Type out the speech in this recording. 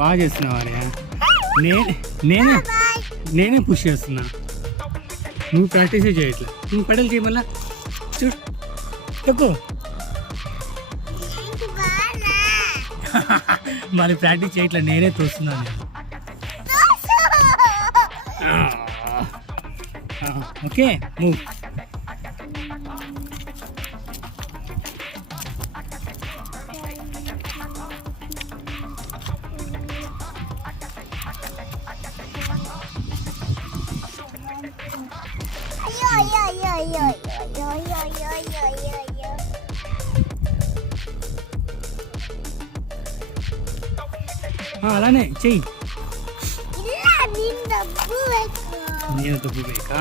బాగా చేస్తున్నావు అరే. నేనే నేనే పుష్ చేస్తున్నా, నువ్వు ప్రాక్టీస్ చేయట్లే. నువ్వు పెడల్ చేయి మళ్ళా, చూడు తక్కువ మళ్ళీ ప్రాక్టీస్ చేయట్లే, నేనే తోస్తున్నాను. Okay move. అలానే చెయ్యి. నేను డబ్బు వేయకా